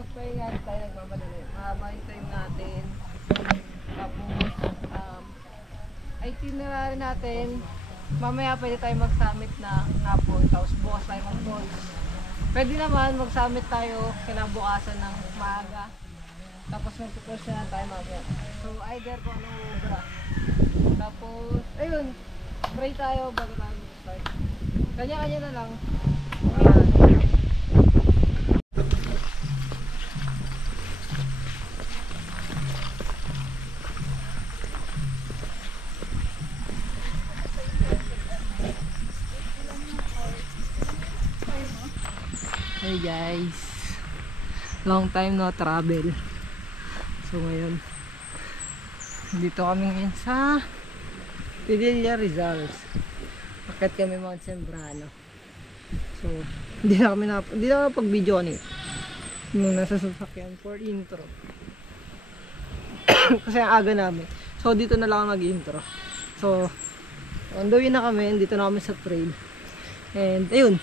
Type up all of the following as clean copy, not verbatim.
magpahinga tayo nagmamadali. Mahaba yung time natin. Tapos, itinerary natin. Mamaya pwede tayo mag-summit na hapon. Tapos bukas tayo mag-falls. Pwede naman mag-summit tayo kinabukasan ng maaga. Tapos mag-falls na tayo mamaya. So either kung anong ubra. Tapos, ayun. Pray tayo bago tayo mag-start. Kanya-kanya na lang. Hey guys, long time no travel. So ngayon dito kami ngayon sa Padilla Rizal. Akit kami Mount Sembrano. So hindi na pag video nito nung nasa sasakyan for intro. Kasi ang aga namin. So dito na lang mag-intro. So on the way na kami, dito na kami sa trail. And ayun,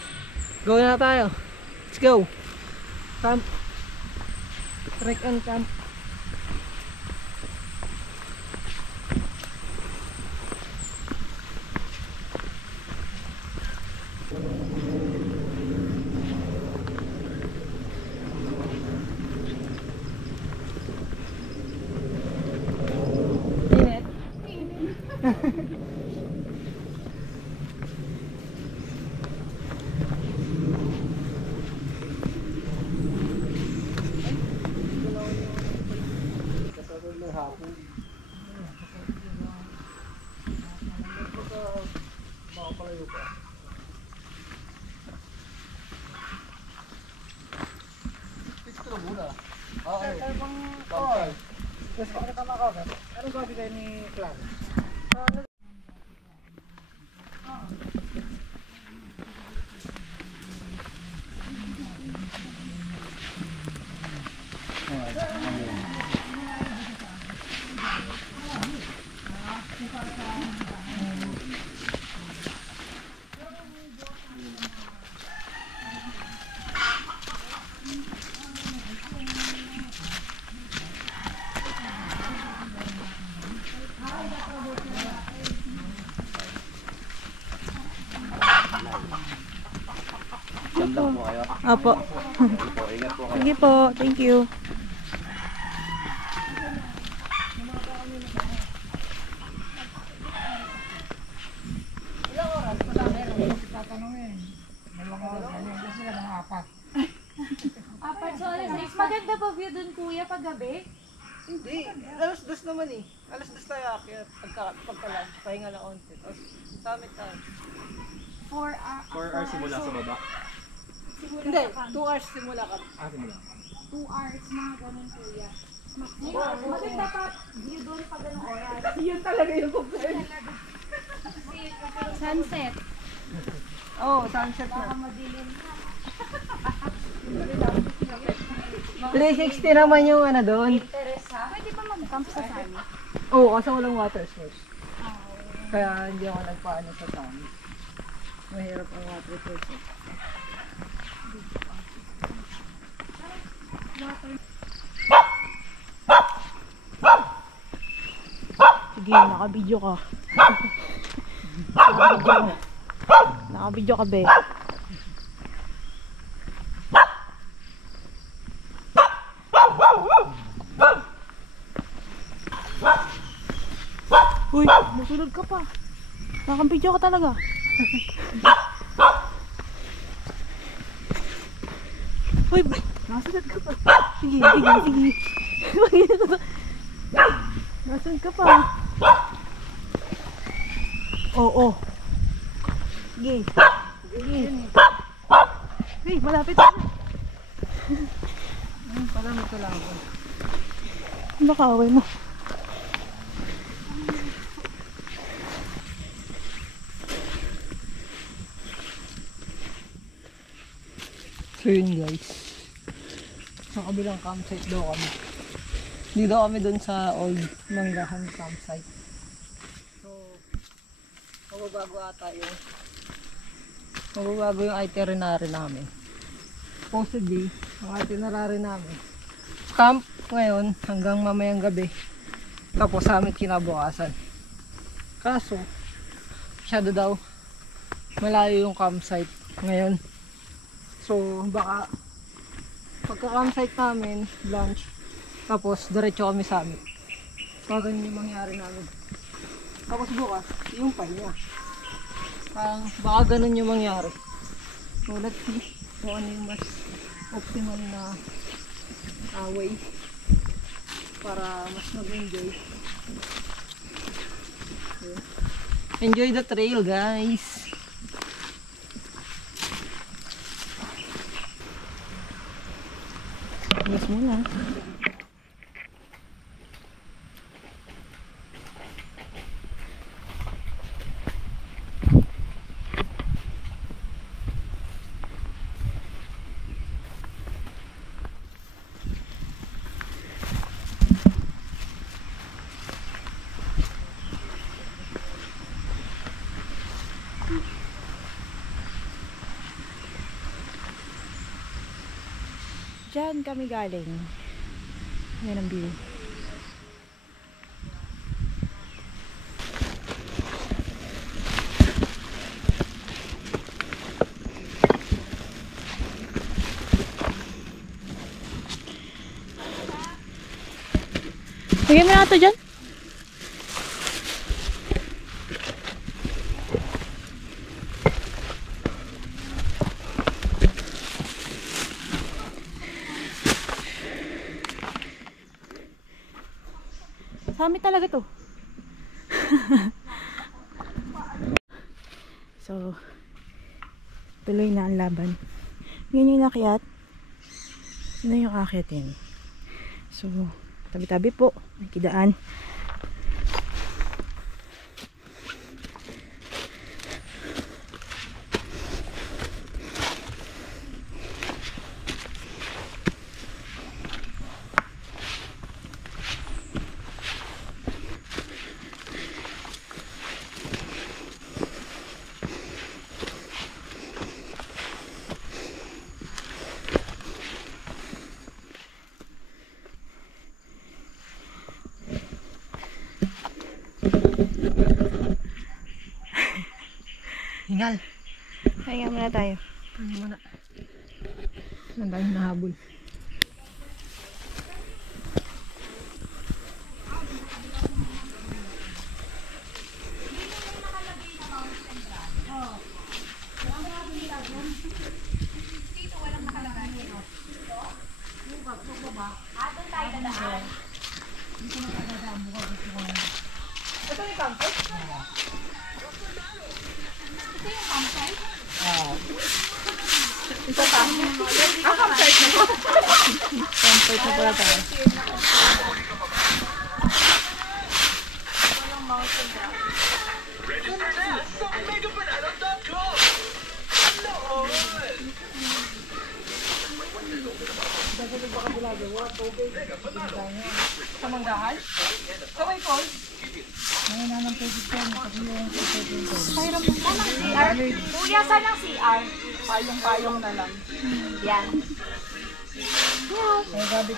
go na tayo. Let's go. Camp. Trek and camp. Anong gabi kayo ni Clan? Apo. Ingat po kayo. Sige po, thank you. Ilang oras? Tatanungin. Kasi mga apat. Apat, so alas 6. Maganda ba view dun kuya pag gabi? Hindi. Alas 2 naman eh. Alas 2 tayo akyat. Pagka-lunch, pahinga lang onti. Tapos summit tayo. 4 hours simula sa baba. Hindi, 2 hours simula ka. Simula. 2 hours, mga ganun kuya. Maganda pa view dun pag ganung oras. Yun talaga yung problema. Sunset. Oo, sunset Baka na. madilim na. 360 naman yung ano doon. Teresa, pwede ba mag-camp sa Sami? Oo, kasi walang water source. Kaya hindi ako nagpaano sa Sami. Mahirap ang water source. Sige, naka-video ka. Naka-video ka, be. Uy, masunod ka pa. Naka-video ka talaga. Uy, nasunod ka pa. Sige, sige, sige. Nasunod ka pa. Oo. Sige. Sige. Hey, malapit na. Parang ito lang ako. Ano kaaway mo? So yun guys. Sa kabilang campsite daw kami. Hindi daw kami dun sa old Manggahan campsite. So, magbabago yung itinerary namin. Supposedly, Ang itinerary namin. Camp ngayon hanggang mamayang gabi. Tapos summit kinabukasan. Kaso, masyado daw malayo yung campsite ngayon. So, baka pagka-campsite namin, lunch, tapos diretso kami summit. So, ganun yung mangyari namin. Tapos bukas, yung pahinga. Baka ganun yung mangyari. So, let's see kung ano yung mas optimal na way para mas mag-enjoy. So, enjoy the trail, guys! Yes muna. Diyan kami galing. Yan ang view. Lagyan mo na ito dyan. Summit talaga to. So, tuloy na ang laban. Yun yung nakyat. Yun yung akyatin. So, tabi-tabi po. May kidaan. Hingal! Kaya muna tayo. Ano muna? Ang daming nahabol. Ito yung campsite? Ito pa. Campsite na po. Campsite na pala tayo. Sa Manggahan? Sa may falls? Payram mo na ng CR. Kuya, saan ang CR? Payong-payong na lang. Yan. Ay, gabi.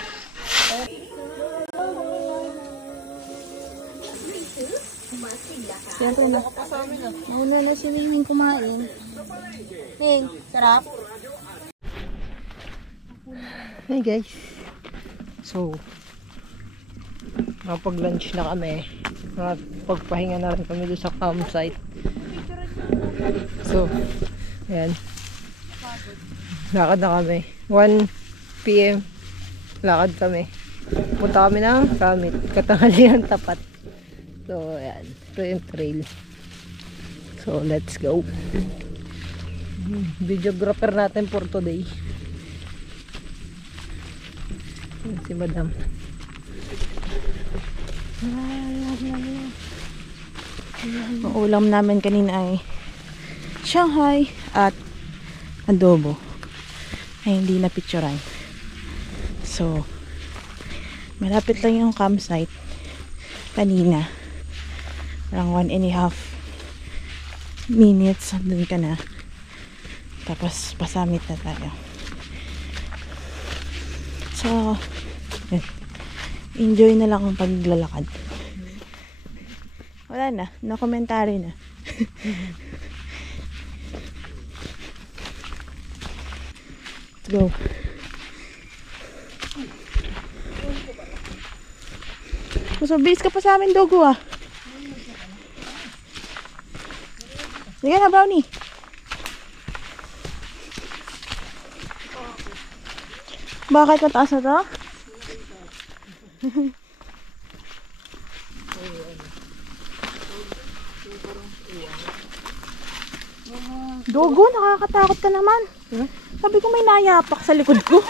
Siyempre na. Muna na si Ming kumain. Ming, sarap. Hey guys. So, nakapag-lunch na kami. Nakapagpahinga na rin kami doon sa campsite. So, ayan. Lakad na kami. 1 PM. Lakad kami. Punta kami ng summit. Katanghalian tapat. So, ayan. Ito yung trail. So, let's go. Videographer natin for today. Ayan si Madam. Ang ulam namin kanina ay Shanghai at adobo. Ay hindi na picturean. So, malapit lang yung campsite kanina. Parang 1.5 minutes dun ka na. Tapos pasamit na tayo. sa enjoy na lang ang paglalakad. Wala na, no commentary na. Let's go. Mas mabilis ka pa sa amin, Dogo ah. Sige na, Brownie. Bakit mataas na to? Dogo, nakakatakot ka naman. Sabi ko may nayapak sa likod ko.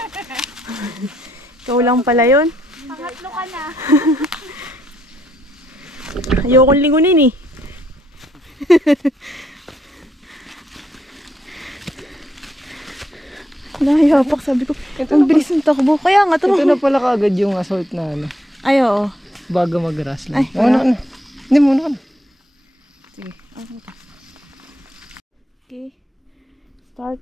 Ikaw lang pala yun. Pangatlo ka na. Ayokong lingunin eh. Nayapak, sabi ko. Ang bilis ng takbo. Kaya nga, Ito na pala kaagad yung assault na ano. Ay, oo. Bago mag-rush Ay, lang. Ano? Hindi muna ka na. Sige. Okay. Start.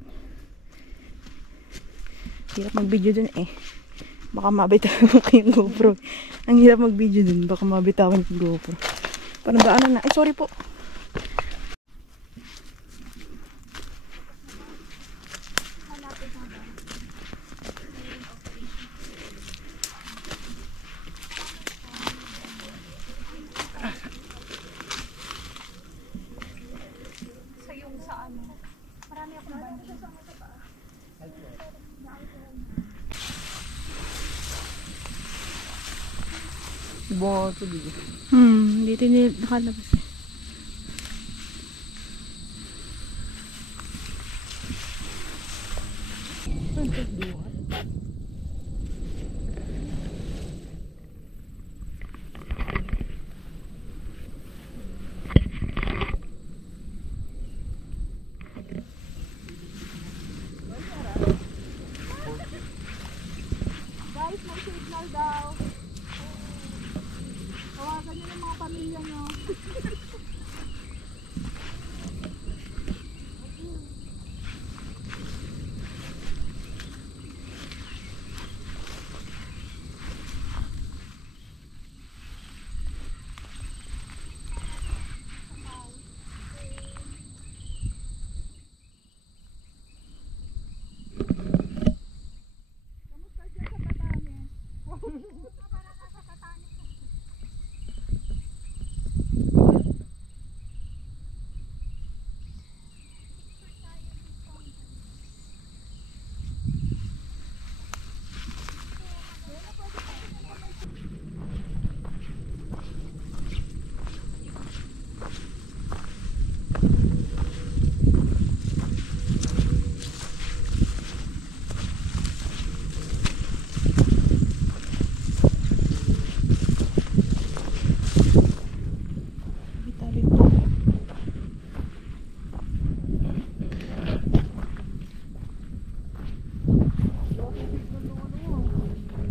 Hirap mag-video dun eh. Baka mabitawan ko yung GoPro. Ang hirap mag-video dun. Baka mabitawan yung GoPro. Parang daanan na. Ay, sorry po. Sa yung sa ano. Marami akong banda. Ibang ito dito. Dito yung nakalabas eh. Guys, may signal daw. Tawagan niyo ng mga pamilya niyo.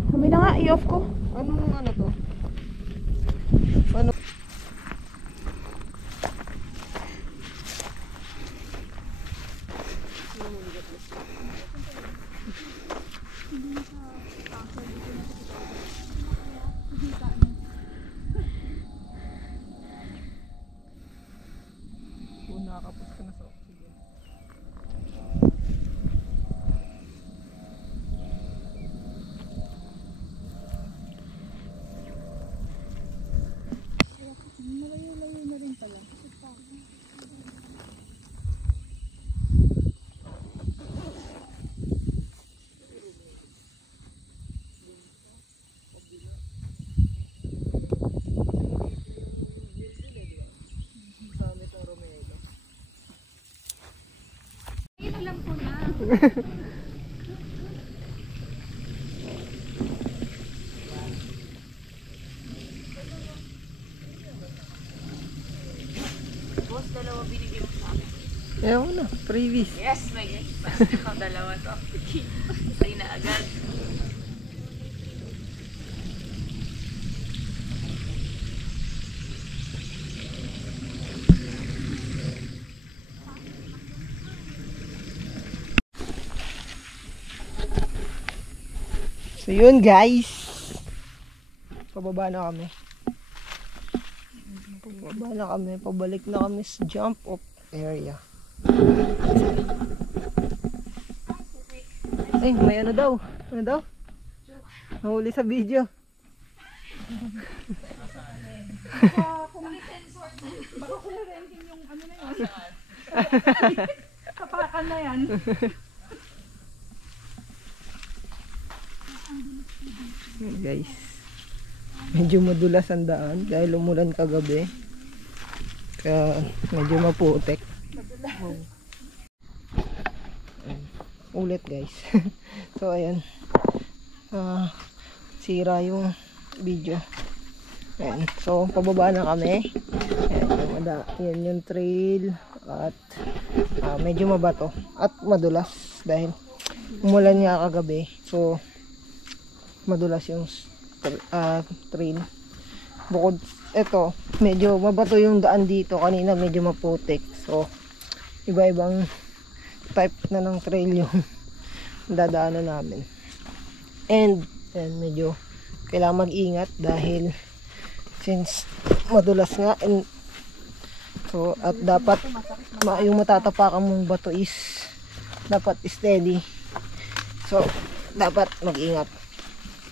Sabi na nga, i-off ko. Anong ano to? Kung nakakapos ka na sa oxygen. Alam ko na. Ewan na, previous. Yes, my gosh. Basta ang dalawa to. Ay na agad. So yun guys. Pababa na kami. Pabalik na kami sa jump off area. Ay, may ano daw? Ano daw? Nahuli sa video. Kapakan na yan. Guys, medyo madulas ang daan dahil umulan kagabi. Kaya medyo maputik. Ulit guys. So ayan. Sira yung video. Ayan. So pababa na kami. Ayan, yan yung trail at medyo mabato at madulas dahil umulan nga kagabi. So madulas yung trail. Bukod ito, medyo mabato yung daan dito. Kanina medyo maputik. So iba-ibang type na ng trail yung dadaanan namin. And medyo kailangan mag-ingat dahil since madulas nga and so at dapat yung matatapakan mong bato is dapat steady. So dapat mag-ingat.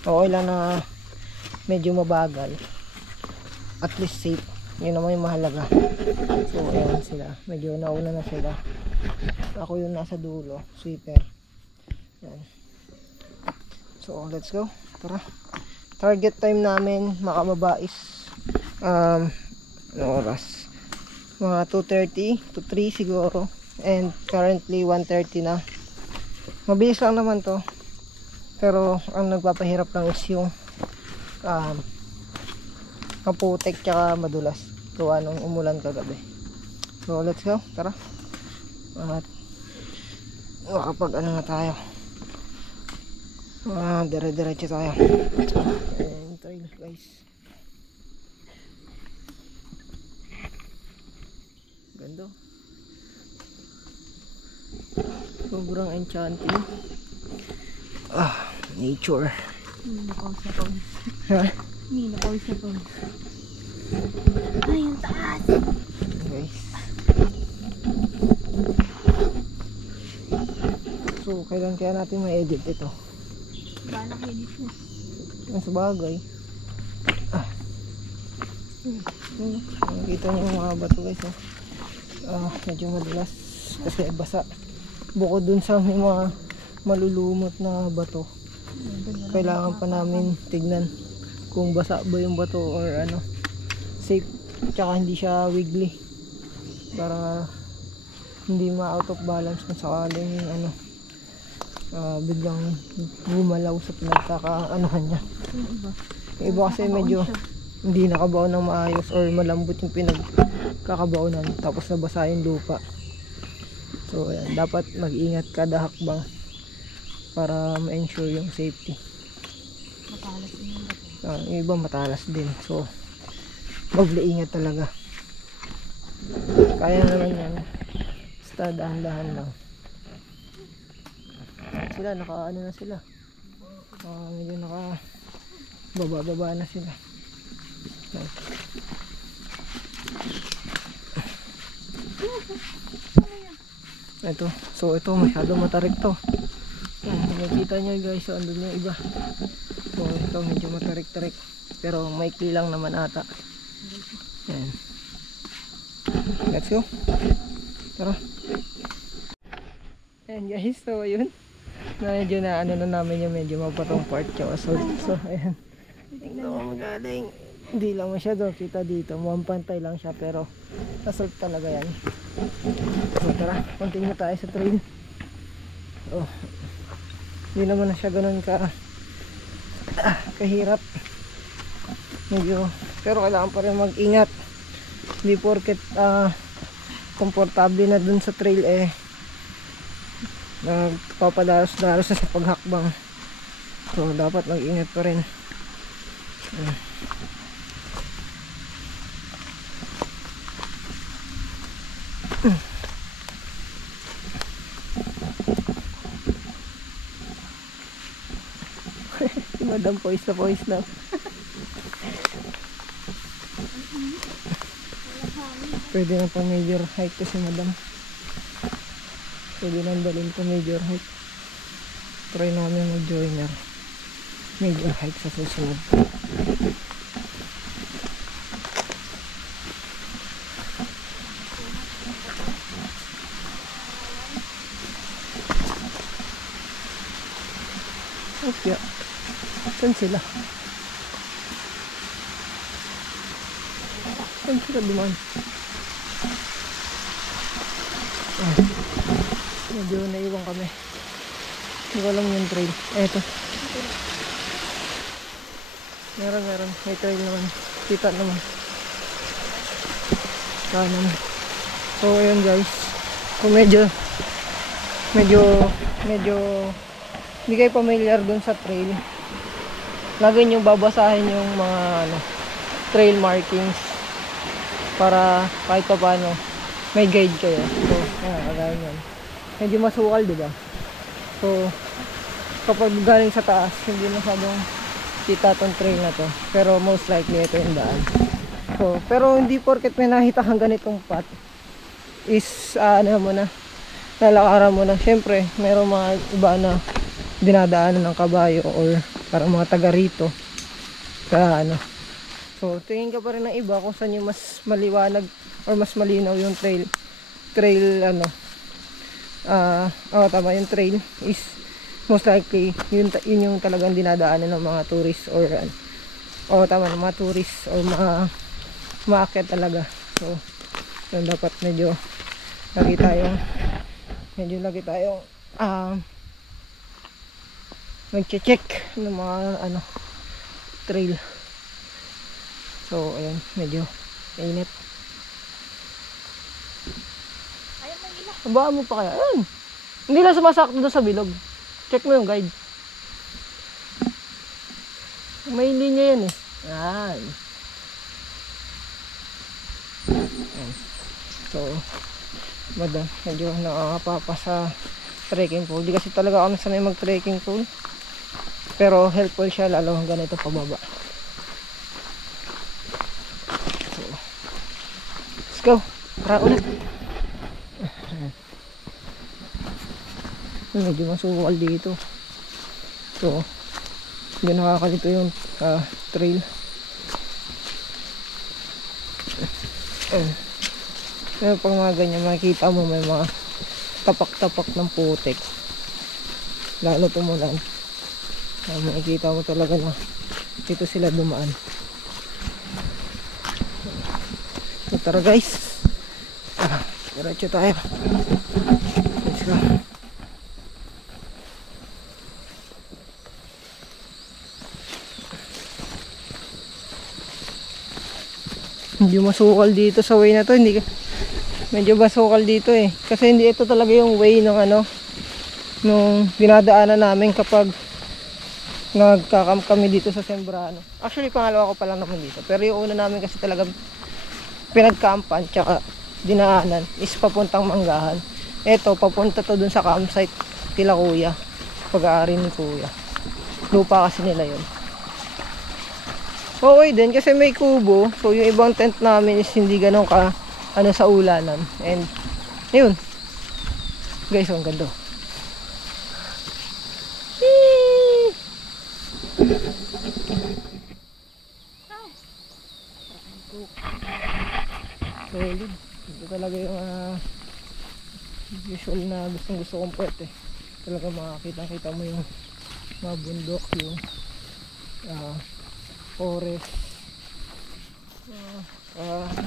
Okay lang na medyo mabagal. At least safe. Yun naman yung mahalaga. So ayan sila. Medyo nauna na sila. Ako yung nasa dulo. Sweeper. Ayan. So let's go. Tara. Target time namin makababa is ano oras? Mga 2:30 to 3 siguro. And currently 1:30 na. Mabilis lang naman to. Pero ang nagpapahirap lang is yung maputik tsaka madulas gawa nung umulan kagabi. So let's go, tara. At makapag ano na tayo. Dire-diretso tayo. Ayan tayo guys. Ganda. Sobrang enchanting. Nature. Ha? Ay, ang taas. Guys. So, kailan kaya natin ma-edit ito? Balak edit mo. Ang sabagay. Nakikita niyo yung mga bato guys. Medyo madulas kasi basa. Bukod dun sa may mga malulumot na bato, kailangan pa namin tignan kung basa ba yung bato or ano, safe, tsaka hindi siya wiggly para hindi ma-out of balance kung sakaling ano, biglang gumalaw sa pinagkakaanuhan niya. Yung iba kasi medyo hindi nakabaon ng maayos or malambot yung pinagkakabaonan tapos nabasa yung lupa. So ayan, dapat mag-ingat kada hakbang para ma-ensure yung safety. Matalas din yung bato. Yung iba matalas din. So mag-ingat talaga. Kaya naman yan. Basta dahan-dahan lang. Sila naka-ano na sila. Medyo naka-baba-baba na sila. Ito. So ito masyado matarik to. Nakikita nyo guys, so andun yung iba. So ito medyo matarik-tarik. Pero maikli lang naman ata. Ayan. Let's go. Tara. Ayan guys, so yun. Medyo na ano na namin yung medyo mapatong part. So ayan. Tingnan mo magaling. Hindi lang masyado kita dito. Mukhang pantay lang siya pero nasalt talaga yan. So tara, continue tayo sa trail. Oh. Hindi naman na siya ganun kahirap. Medyo, pero kailangan pa rin mag-ingat. Hindi porket komportable na dun sa trail nagpapadalos-dalos na sa paghakbang. So dapat mag-ingat pa rin. Si Madam Poise na Poise na. Pwede na pang major hike to si Madam. Pwede nang dalhin to major hike. Try namin mag-joiner. Major hike sa susunod. Okay. Saan sila? Saan sila dumaan? Medyo naiwan kami. Hindi ko alam yung trail. Eto. Meron. May trail naman. Kita naman. Kanan. So, ayun guys. Kung medyo hindi kayo familiar dun sa trail, lagi nyo babasahin yung mga trail markings para kahit pa paano may guide kayo. So, kagaya nyan. Medyo masukal, diba? So, kapag galing sa taas, hindi masyadong kita tong trail na to. Pero most likely ito yung daan. So, pero hindi porket may nakita kang ganitong path is lalakaran mo na. Syempre, mayroong mga iba na dinadaanan ng kabayo or parang mga taga rito. Kaya so tingin ka pa rin ng iba kung saan yung mas maliwanag or mas malinaw yung trail tama, yung trail is most likely yun yung talagang dinadaanan ng mga tourist or tama, ng mga tourist or mga maakyat talaga. So yun, dapat medyo lagi tayong mag-check ng mga trail. So ayun, medyo mainit. Abaan mo pa kaya? Ayun, hindi lang sumasakto doon sa bilog. Check mo yung guide. May linya yan eh. Yan. So medyo nakakapapa sa trekking pole. Di kasi talaga kami sanay mag-trekking pole, pero helpful siya lalo hanggang ito pababa. So, let's go. Tara ulit. Medyo masukal dito. So hindi nakakalito yung trail. Pero pag mga ganyan, makikita mo may mga tapak-tapak ng putik. Lalo tumulan. Makikita mo talaga na dito sila dumaan. So, tara guys. Diretso tayo. Let's go. Medyo masukal dito sa way na to. Medyo masukal dito eh. Kasi hindi ito talaga yung way ng nung dinadaanan namin kapag nagkakam kami dito sa Sembrano. Actually, pangalawa ko pa lang naman dito. Pero yung una namin kasi talaga pinagkampan tsaka dinaanan is papuntang Manggahan. Ito, papunta to dun sa campsite kila Kuya. Pag-aari ni Kuya. Lupa kasi nila yun. Okay din kasi may kubo. So yung ibang tent namin is hindi ganun ka sa ulanan. And ayun. Guys, ang ganda. Solid. Ito talaga yung usual na gusto kong puwet eh. Talaga makakita mo yung mga bundok, yung forest.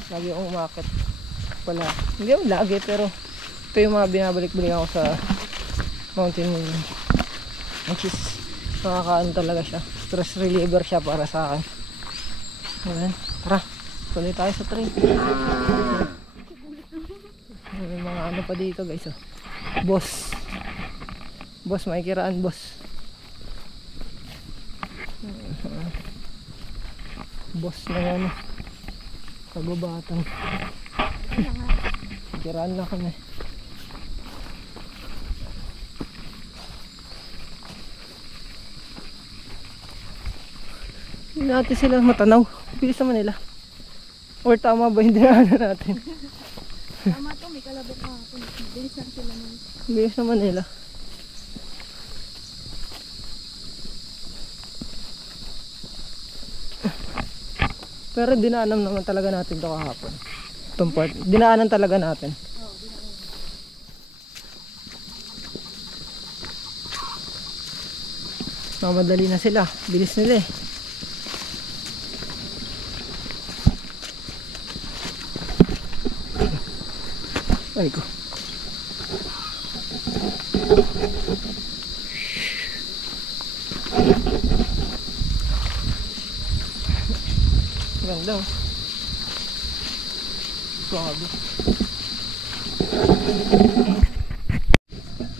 Lagi akong umakit pala. Hindi ako lagi, pero ito yung mga binabalik-balik ako sa mountain, which is nakakaano talaga siya. Stress reliever siya para sa akin. Ayan, tara, tuloy tayo sa train. May mga ano pa dito guys. Boss, makikiraan boss. Boss na kababatang. Kiraan lang kami. Hindi natin sila matanaw. Bilis naman nila. Or tama ba yung dinaanan natin? Tama to, may kalabok ka. Bilis lang sila nun. Bilis naman nila. Pero dinaanan naman talaga natin ito kahapon. Itong part. Dinaanan talaga natin. Mamadali na sila. Bilis nila eh. Ay ko. Ganda oh. Grabe.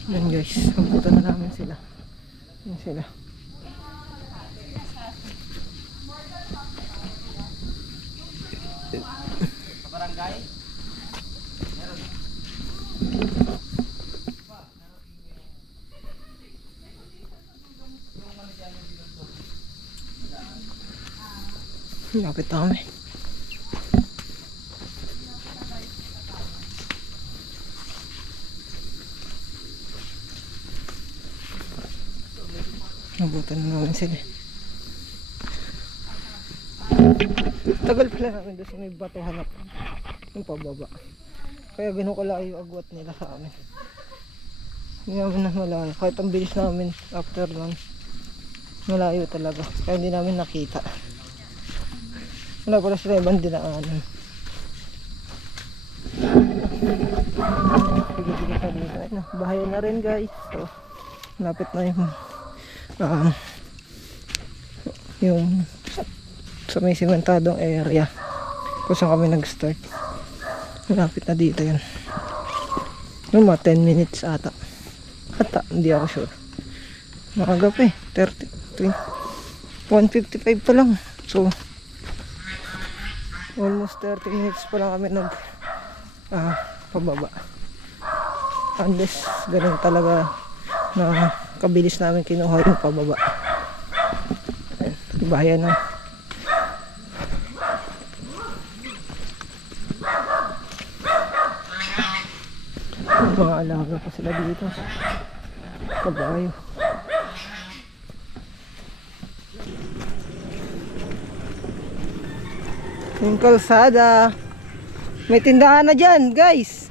Yan guys, pagpunta na namin sila. Yan sila. Lapit na kami. Nabutan na namin sila. Tagal pala namin doon sa may bato hanap. Yung pababa. Kaya ganun kalaki yung agwat nila sa amin. Hindi namin na malayo. Kahit ang bilis namin after nun. Malayo talaga. Kaya hindi namin nakita. Wala pala sila ibang dinaanan. Sige-sige pa dito. Ay na, bahaya na rin guys. So, lapit na yung sa may simentadong area kung saan kami nag-start. Malapit na dito yun. Yung mga 10 minutes ata. Ata, hindi ako sure. Maaga pa eh. 1:55 pa lang. So, almost 30 minutes pa lang kami pababa. Unless ganun talaga na kabilis namin kinuha yung pababa. Bahaya na. Mga alaga pa sila dito. Kabayo. Yung kalsada. May tindahan na dyan, guys.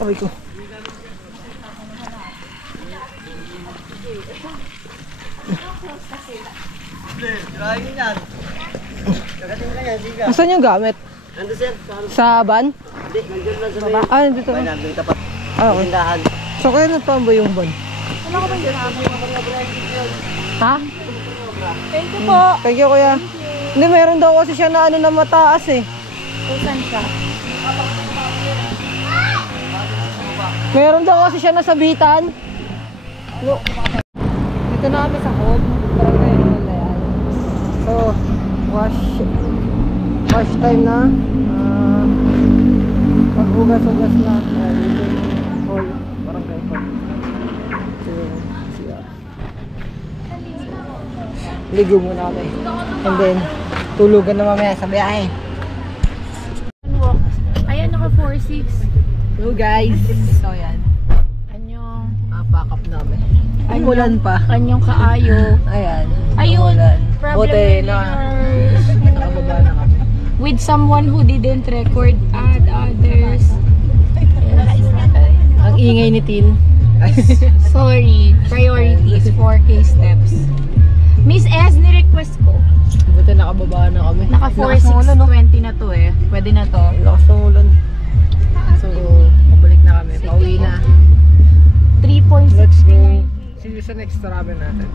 Ay ko. Saan yung gamit? Nandun sir, Sa van? hindi, nandun lang sa may... Ah, nandito. Ay, nandun tapat. Ah, okay. Tindahan. So kaya nagpaan ba yung van? Ha? Thank you po. Thank you kuya. Hindi, meron daw kasi siya na ano na mataas eh. Saan siya? Meron daw kasi siya nasabitan. No. Dito na kami sa home. Barangay Malayan. So, wash time na. Maghugas-hugas na. Dito yung hall. Barangay hall. So, siya. Ligo muna kami. And then, tulugan na mamaya sa biyahe. Ayan, naka 4-6. Hello guys. So yan. Anyong, Pack up namin. Ay, ulan pa. Kanyong kaayo. Ayan. Ayun, Ulan. problem Buti with na yours. nakababa na kami. With someone who didn't record add others. Ang ingay ni Tin. Sorry, priorities, 4K steps. Miss S, ni-request ko. Buti nakababa na kami. Naka Lakas ng ulan, no? 4-6-20 na to eh. Pwede na to. Lakas ng ulan. So, pabalik na kami. Pauwi na. 3.6. Let's go. See you sa next travel natin.